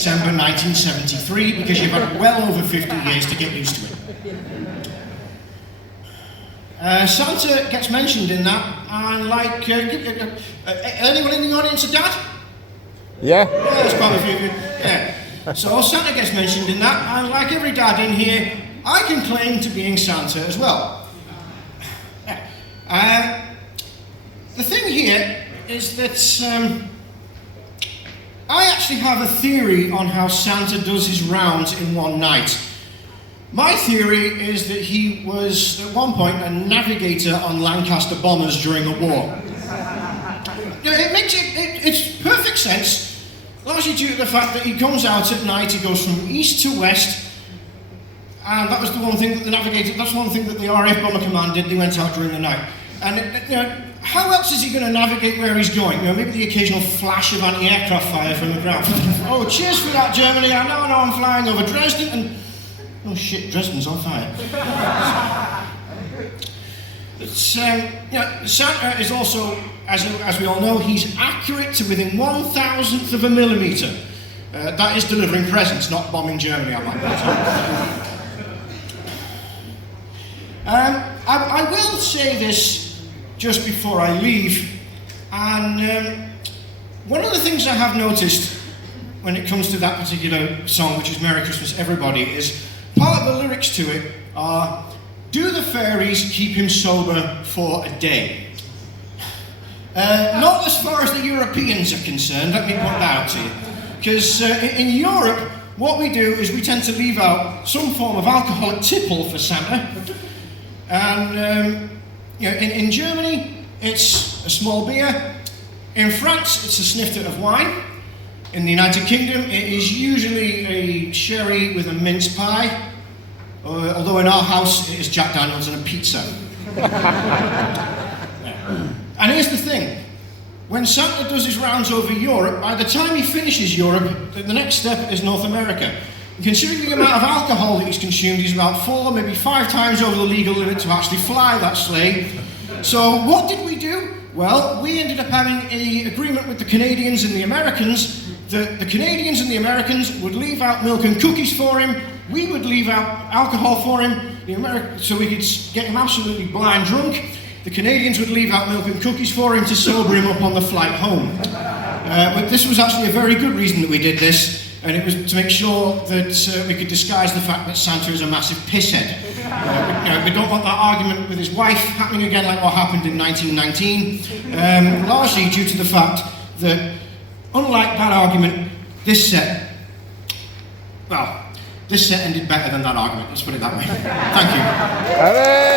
December 1973, because you've had well over 50 years to get used to it. Santa gets mentioned in that, and like, anyone in the audience a dad? Yeah. Yeah, there's quite a few of you. Yeah. So Santa gets mentioned in that, and like every dad in here, I can claim to being Santa as well. The thing here is that I actually have a theory on how Santa does his rounds in one night. My theory is that he was, at one point, a navigator on Lancaster bombers during the war. It makes it's perfect sense, largely due to the fact that he comes out at night, he goes from east to west, and that was the one thing that the navigator, that's one thing that the RAF Bomber Command did, they went out during the night. And how else is he going to navigate where he's going? Maybe the occasional flash of anti-aircraft fire from the ground. Oh, cheers for that, Germany, I know I'm flying over Dresden, and oh shit, Dresden's on fire. Santa is also, as we all know, he's accurate to within 1,000th of a millimetre. That is delivering presents, not bombing Germany, I might point out. I will say this just before I leave, and one of the things I have noticed when it comes to that particular song, which is Merry Christmas Everybody, is part of the lyrics to it are, do the fairies keep him sober for a day? Not as far as the Europeans are concerned, let me point that out to you. Because in Europe, what we do is we tend to leave out some form of alcoholic tipple for Santa. And in Germany, it's a small beer. In France, it's a snifter of wine. In the United Kingdom, it is usually a sherry with a mince pie. Although in our house, it is Jack Daniels and a pizza. And here's the thing. When Santa does his rounds over Europe, by the time he finishes Europe, the next step is North America. Considering the amount of alcohol that he's consumed, he's about 4, maybe 5 times over the legal limit to actually fly that sleigh. So what did we do? Well, we ended up having an agreement with the Canadians and the Americans that the Canadians and the Americans would leave out milk and cookies for him, we would leave out alcohol for him, so we could get him absolutely blind drunk. The Canadians would leave out milk and cookies for him to sober him up on the flight home. But this was actually a very good reason that we did this, and it was to make sure that we could disguise the fact that Santa is a massive pisshead. We don't want that argument with his wife happening again like what happened in 1919, largely due to the fact that, unlike that argument, this set ended better than that argument, let's put it that way. Thank you.